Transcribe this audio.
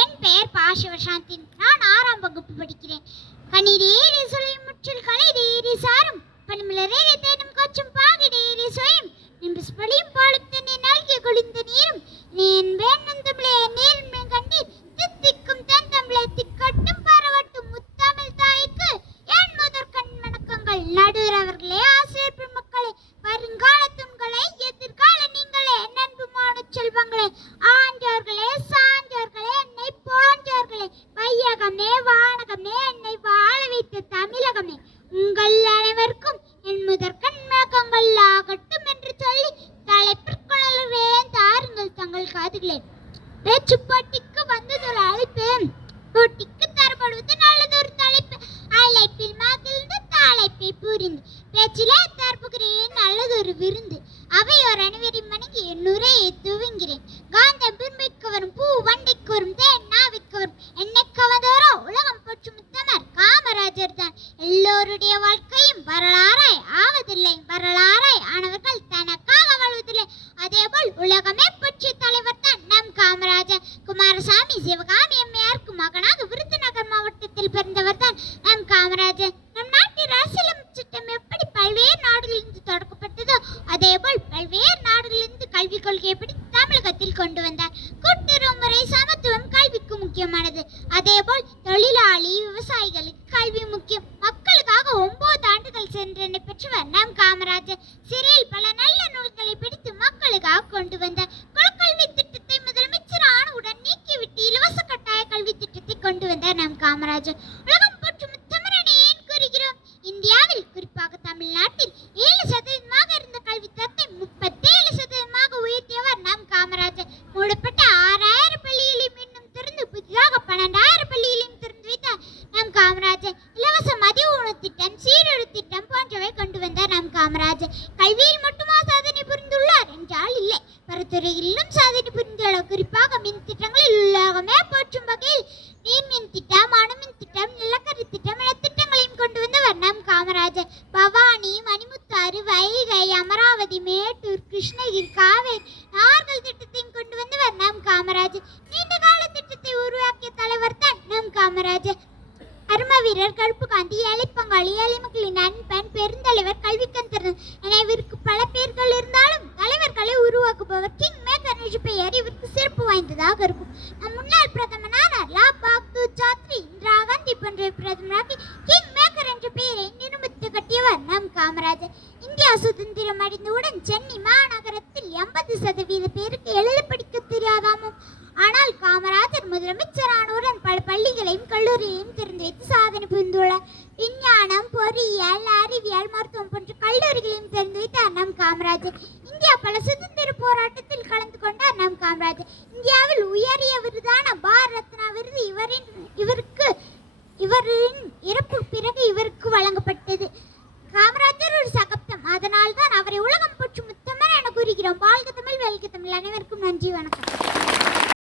என் பெயர் பாஷவசாந்தி. நான் 6ஆம் வகுப்பு படிக்கிறேன். கனிரேறி சுளையும் முற்றில் கலைரேறி சாரும் பனிமலரேறி தேனும் காற்றும் பாகிடேறி சுயம் நிம்புஸ்பலியும் பாலுத்தனே நல்கி குளிந்த நீரும் நேன் வேணும் தமிழே நேர்மை கண்டீர் தித்திக்கும் தன் தமிழை திக்கட்டும் பரவட்டும் முத்தமிழ் தாய்க்கு என் முதற் கண் வணக்கங்கள். நடுவர் அவர்களே, ஆசிரியர் பெருமக்களே, வருங்கால தூண்களே, எதிர்கால நீங்களே, நண்புமான செல்வங்களே, ஆண்டோர்களே, சான்றோர்களே, என்னை போன்றோர்களே, வையகமே வானகமே, என்னை வாழ வைத்த தமிழகமே, உங்கள் அனைவருக்கும் என் முதற்கண் வணக்கங்கள் ஆகட்டும் என்று சொல்லி தலைப்பிற்குணர்வேன் தாருங்கள் தங்கள் காதுகளே. பேச்சு போட்டிக்கு வந்ததொரு அழைப்பு, போட்டிக்கு தரப்படுவது நல்லதொரு தலைப்பு, அழைப்பில் மகிழ்ந்து தலைப்பை புரிந்து பேச்சிலே தரப்புகிறேன் நல்லதொரு விருந்து. அவையோர் அனைவரையும் வணங்கி என் உரையை துவங்கிறேன். காந்தம் பெருமைக்கு வரும் பூ வண்டைக்கு வரும் தேன் நாவிக்கு வரும் என்னைக்கு வந்தோரோ உலகம் போற்றும் முத்தமர் காமராஜர் தான். எல்லோருடைய வாழ்க்கையும் வரலாறாய் ஆவதில்லை, வரலாறாய் ஆனவர்கள் தனக்காக வாழ்வதில்லை. அதேபோல் உலகமே பற்றிய தலைவர் தான் நம் காமராஜர். குமாரசாமி சிவகாமி அம்மையாருக்கு மகனாக விருதுநகர் மாவட்டத்தில் பிறந்தவர் தான் நம் காமராஜர். நம் நாட்டின் அரசியலமைப்பு சட்டம் எப்படி பல்வேறு நாடுகளிலிருந்து தொடக்கப்பட்டதோ அதேபோல் பல்வேறு நாடுகளிலிருந்து கல்விக் கொள்கை எப்படி தமிழகத்தில் கொண்டு வந்தார். கூட்டுறவு முறை, சமத்துவம் கல்விக்கு முக்கியமானது. அதேபோல் தொழிலாளி விவசாயிகளுக்கு கல்வி முக்கியம். மக்களுக்காக 9 ஆண்டுகள் சென்றனை பெற்றவர் நம் காமராஜர். சிறையில் பல நல்ல நூல்களை பிடித்து மக்களுக்காக கொண்டு வந்தார். குலக்கல்வி திட்டத்தை முதலமைச்சர் ஆனவுடன் நீக்கிவிட்டு இலவச கட்டாய கல்வி திட்டத்தை கொண்டு வந்தார் நம் காமராஜர். உலகம் போற்றும் முத்தமரனை ஏன் கூறுகிறோம்? இந்தியாவில் குறிப்பாக தமிழ்நாட்டில் 7% இருந்த கல்வி தரத்தை 37% உயர்த்தியவர் நம் காமராஜர். மூடப்பட்ட 6000 பள்ளிகளையும் இன்னும் திறந்து புதிதாக 12,000 பள்ளிகளையும் திறந்து வைத்தார் நம் காமராஜர். இலவச மதிய உணவு திட்டம், சீருடை திட்டம் போன்றவை கொண்டு வந்தார் நம் காமராஜர். கல்வியில் மட்டுமா சாதனை புரிந்துள்ளார் என்றால் இல்லை, பரத்துறைகளிலும் சாதனை புரிந்துள்ளார். குறிப்பாக மின் திட்டங்களில் உலகமே போற்றும் வகையில் நீர்மின் திட்டம், அணுமின் திட்டம், நிலக்கரி திட்டம் என திட்டங்களையும் கொண்டு வந்தவர் நம் காமராஜர். பவானி, மணிமுத்தாறு, வைகை, அமராவதி, மேட்டூர், கிருஷ்ணகிரி, காவேரி, நார்கள் திட்டத்தையும் கொண்டு வந்தவர் நம் காமராஜர். நீண்ட கால திட்டத்தை உருவாக்கிய தலைவர் தான் நம் காமராஜர். அரும வீரர் கருப்பு காந்தி, ஏழை பங்காளி, ஏழை மக்களின் நண்பன், பெருந்தலைவர், கல்விக்கந்தரன் என இவருக்கு பல பேர்கள் இருந்தாலும் தலைவர்களை உருவாக்குபவர் கிங் மேக்கர் என்ற பெயர் இவருக்கு சிறப்பு வாய்ந்ததாக இருக்கும். நம் முன்னாள் பிரதமரான லால் பகதூர் சாஸ்திரி, இந்திரா காந்தி போன்ற பிரதமராகி கிங் மேக்கர் என்ற பெயரை நிரூபித்து கட்டியவர் நம் காமராஜர். இந்தியா சுதந்திரம் அடைந்தவுடன் சென்னை மாநகரத்தில் 80% பேருக்கு எழுத படிக்க தெரியாதாமும். ஆனால் காமராஜர் முதலமைச்சரானவுடன் பல பள்ளிகளையும் கல்லூரியையும் திறந்து வைத்து சாதனை புரிந்துள்ளார். விஞ்ஞானம், பொறியியல், அறிவியல், மருத்துவம் போன்ற கல்லூரிகளையும் திறந்து வைத்தார் நம் காமராஜர். இந்தியா பல சுதந்திர போராட்டத்தில் கலந்து கொண்டார் நம் காமராஜர். இந்தியாவில் உயரிய விருதான பாரத் ரத்னா விருது இவருக்கு